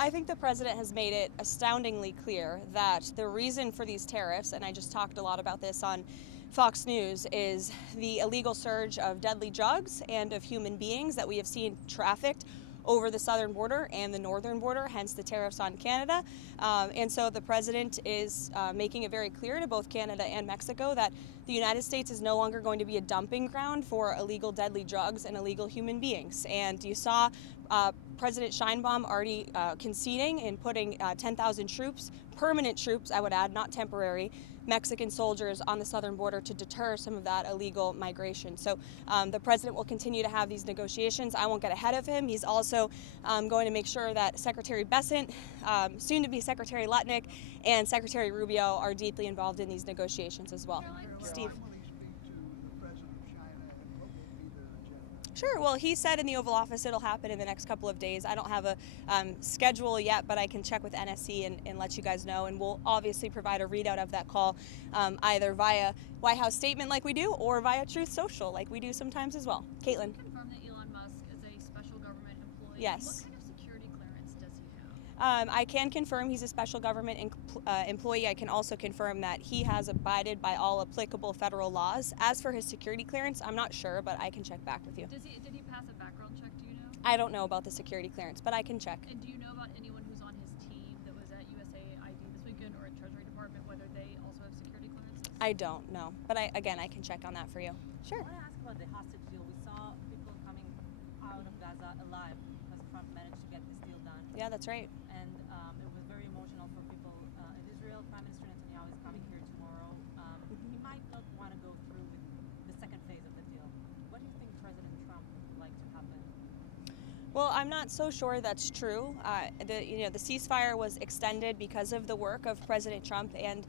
I think the president has made it astoundingly clear that the reason for these tariffs, and I just talked a lot about this on Fox News, is the illegal surge of deadly drugs and of human beings that we have seen trafficked over the southern border and the northern border, hence the tariffs on Canada. And so the president is making it very clear to both Canada and Mexico that the United States is no longer going to be a dumping ground for illegal deadly drugs and illegal human beings. And you saw President Sheinbaum already conceding and putting 10,000 troops, permanent troops, I would add, not temporary, Mexican soldiers on the southern border to deter some of that illegal migration. So the president will continue to have these negotiations. I won't get ahead of him. He's also going to make sure that Secretary Bessent, soon to be Secretary Lutnick, and Secretary Rubio are deeply involved in these negotiations as well. Steve. Sure. Well, he said in the Oval Office it'll happen in the next couple of days. I don't have a schedule yet, but I can check with NSC and let you guys know. And we'll obviously provide a readout of that call either via White House statement like we do or via Truth Social like we do sometimes as well. Caitlin. Can you confirm that Elon Musk is a special government employee? Yes. What kind of security clearance does he have? I can confirm he's a special government employee. I can also confirm that he has abided by all applicable federal laws. As for his security clearance, I'm not sure, but I can check back with you. Did he pass a background check, do you know? I don't know about the security clearance, but I can check. And do you know about anyone who's on his team that was at USAID this weekend or at Treasury Department, whether they also have security clearances? I don't know, but I can check on that for you. Sure. I want to ask about the hostage deal. We saw people coming out of Gaza alive because Trump managed to get this deal done. Yeah, that's right. And it was very emotional for people in Israel. Prime Minister Netanyahu is coming here tomorrow. He might not want to go through with the second phase of the deal. What do you think President Trump would like to happen? Well, I'm not so sure that's true. The ceasefire was extended because of the work of President Trump and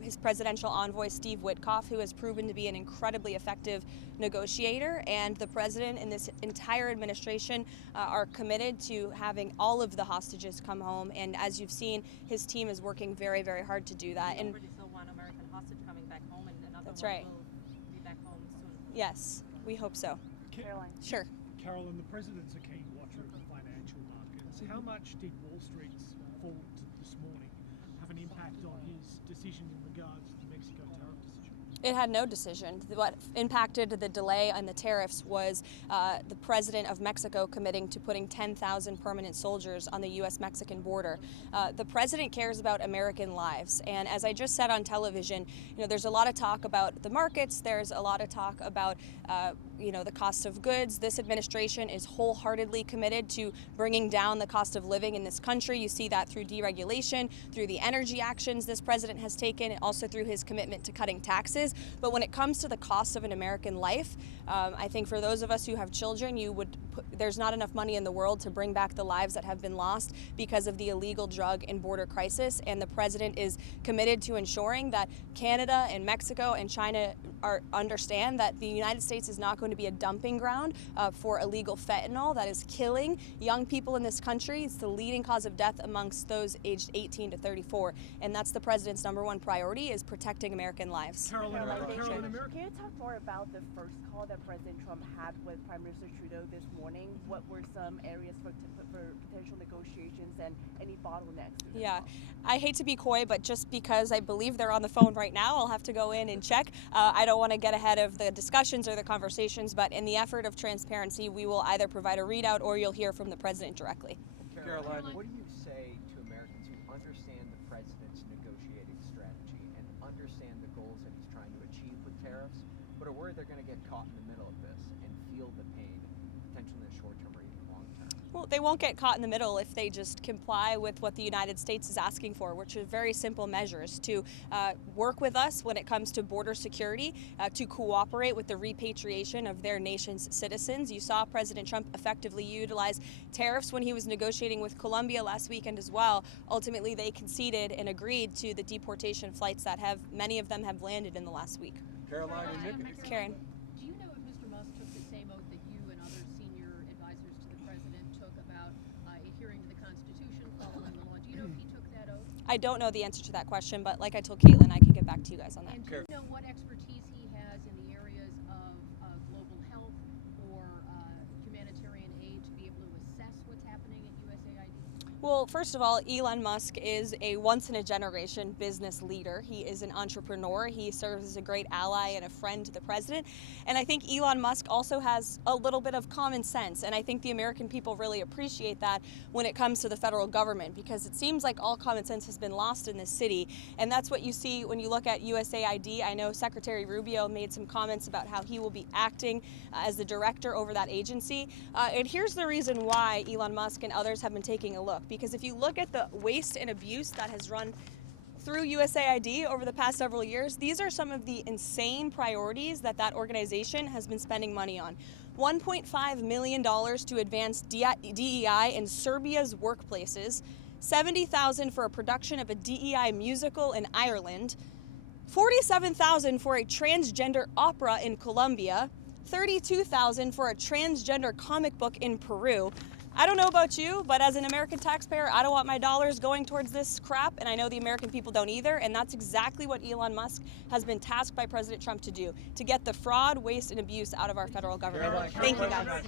his presidential envoy Steve Witkoff, who has proven to be an incredibly effective negotiator. And the president and this entire administration are committed to having all of the hostages come home. And as you've seen, his team is working very, very hard to do that. We already saw one American hostage coming back home, and another That's one right. will be back home soon. Yes, we hope so. Caroline. Sure. Caroline, the president's a keen watcher of the financial markets. How much did Wall Street's fall this morning have an impact on his decision in regards to the Mexico tariff decision? It had no decision. What impacted the delay on the tariffs was the president of Mexico committing to putting 10,000 permanent soldiers on the U.S.-Mexican border. The president cares about American lives, and as I just said on television, there's a lot of talk about the markets. There's a lot of talk about the cost of goods. This administration is wholeheartedly committed to bringing down the cost of living in this country. You see that through deregulation, through the energy actions this president has taken, and also through his commitment to cutting taxes. But when it comes to the cost of an American life, I think for those of us who have children, there's not enough money in the world to bring back the lives that have been lost because of the illegal drug and border crisis. And the president is committed to ensuring that Canada and Mexico and China understand that the United States is not going to be a dumping ground for illegal fentanyl that is killing young people in this country. It's the leading cause of death amongst those aged 18 to 34. And that's the president's #1 priority, is protecting American lives. Caroline, Can you talk more about the first call that President Trump had with Prime Minister Trudeau this morning? What were some areas for potential negotiations and any bottlenecks? Yeah, I hate to be coy, but just because I believe they're on the phone right now, I'll have to go in and check. I don't want to get ahead of the discussions or the conversations, but in the effort of transparency, we will either provide a readout or you'll hear from the president directly. Caroline, what do you say to Americans who understand the president's negotiating strategy and understand the goals that he's trying to achieve with tariffs, but are worried they're going to get caught in the middle of this and feel the pain, potentially in the short term or even long term? Well, they won't get caught in the middle if they just comply with what the United States is asking for, which are very simple measures to work with us when it comes to border security, to cooperate with the repatriation of their nation's citizens. You saw President Trump effectively utilize tariffs when he was negotiating with Colombia last weekend as well. Ultimately, they conceded and agreed to the deportation flights that many of them have landed in the last week. Caroline Karen. Do you know if Mr. Musk took the same oath that you and other senior advisors to the president took about adhering to the Constitution, following the law? Do you know if he took that oath? I don't know the answer to that question, but like I told Caitlin, I can get back to you guys on that. And do you know what expertise he has in the areas of global health or humanitarian aid to be able to assess what's happening at USAID? Well, first of all, Elon Musk is a once-in-a-generation business leader. He is an entrepreneur. He serves as a great ally and a friend to the president. And I think Elon Musk also has a little bit of common sense. And I think the American people really appreciate that when it comes to the federal government, because it seems like all common sense has been lost in this city. And that's what you see when you look at USAID. I know Secretary Rubio made some comments about how he will be acting as the director over that agency. And here's the reason why Elon Musk and others have been taking a look. Because if you look at the waste and abuse that has run through USAID over the past several years, these are some of the insane priorities that organization has been spending money on. $1.5 million to advance DEI in Serbia's workplaces, $70,000 for a production of a DEI musical in Ireland, $47,000 for a transgender opera in Colombia, $32,000 for a transgender comic book in Peru. I don't know about you, but as an American taxpayer, I don't want my dollars going towards this crap, and I know the American people don't either, and that's exactly what Elon Musk has been tasked by President Trump to do, to get the fraud, waste, and abuse out of our federal government. Thank you, guys.